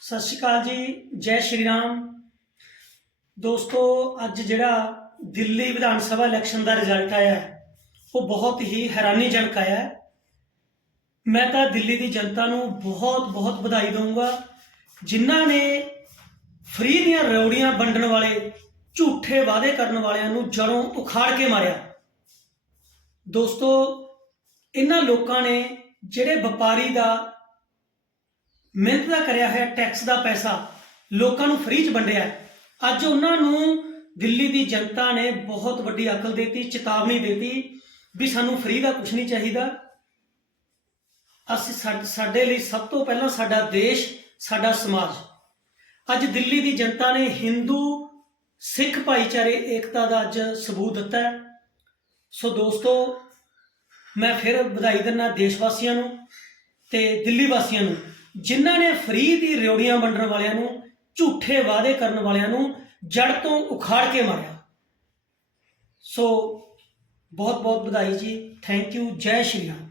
ਸਤਿ ਸ਼੍ਰੀ ਅਕਾਲ ਜੀ ਜੈ ਸ਼੍ਰੀ ਰਾਮ ਦੋਸਤੋ ਅੱਜ ਜਿਹੜਾ ਦਿੱਲੀ ਵਿਧਾਨ ਸਭਾ ਇਲੈਕਸ਼ਨ ਦਾ ਰਿਜ਼ਲਟ ਆਇਆ ਹੈ, ਉਹ ਬਹੁਤ ਹੀ ਹੈਰਾਨੀਜਨਕ ਆਇਆ ਹੈ। ਮੈਂ ਤਾਂ ਦਿੱਲੀ ਦੀ ਜਨਤਾ ਨੂੰ ਬਹੁਤ ਬਹੁਤ ਵਧਾਈ ਦਊਂਗਾ ਜਿਨ੍ਹਾਂ ਨੇ ਫ੍ਰੀ ਦੀਆਂ ਰੌੜੀਆਂ ਵੰਡਣ ਵਾਲੇ ਝੂਠੇ ਵਾਅਦੇ ਕਰਨ ਵਾਲਿਆਂ ਨੂੰ ਜੜੋਂ ਉਖਾੜ ਕੇ ਮਾਰਿਆ ਦੋਸਤੋ ਇਹਨਾਂ ਲੋਕਾਂ ਨੇ ਜਿਹੜੇ ਵਪਾਰੀ ਦਾ ਮਿਹਨਤ ਦਾ ਕਰਿਆ ਹੋਇਆ ਟੈਕਸ ਦਾ ਪੈਸਾ ਲੋਕਾਂ ਨੂੰ ਫ੍ਰੀ ਚ ਵੰਡਿਆ ਅੱਜ ਉਹਨਾਂ ਨੂੰ ਦਿੱਲੀ ਦੀ ਜਨਤਾ ਨੇ ਬਹੁਤ ਵੱਡੀ ਅਕਲ ਦਿੱਤੀ, ਚੇਤਾਵਨੀ ਦਿੱਤੀ ਵੀ ਸਾਨੂੰ ਫ੍ਰੀ ਦਾ ਕੁਝ ਨਹੀਂ ਚਾਹੀਦਾ। ਅਸੀਂ ਸਾ- ਸਾਡੇ ਲਈ ਸਭ ਤੋਂ ਪਹਿਲਾਂ ਸਾਡਾ ਦੇਸ਼, ਸਾਡਾ ਸਮਾਜ। ਅੱਜ ਦਿੱਲੀ ਦੀ ਜਨਤਾ ਨੇ ਹਿੰਦੂ ਸਿੱਖ ਭਾਈਚਾਰੇ, ਏਕਤਾ ਦਾ ਅੱਜ ਸਬੂਤ ਦਿੱਤਾ ਹੈ। ਸੋ ਦੋਸਤੋ, ਮੈਂ ਫਿਰ ਵਧਾਈ ਦਿੰਦਾ ਦੇਸ਼ ਵਾਸੀਆਂ ਨੂੰ ਤੇ ਦਿੱਲੀ ਵਾਸੀਆਂ ਨੂੰ। ਜਿਨ੍ਹਾਂ ਨੇ ਫਰੀ ਦੀ ਰਿਉੜੀਆਂ ਵੰਡਣ ਵਾਲਿਆਂ ਨੂੰ, ਝੂਠੇ ਵਾਅਦੇ ਕਰਨ ਵਾਲਿਆਂ ਨੂੰ ਜੜ ਤੋਂ ਉਖਾੜ ਕੇ ਮਾਰਿਆ। ਸੋ ਬਹੁਤ ਬਹੁਤ ਵਧਾਈ ਜੀ। ਥੈਂਕ ਯੂ ਜੈ ਸ਼੍ਰੀ ਰਾਮ।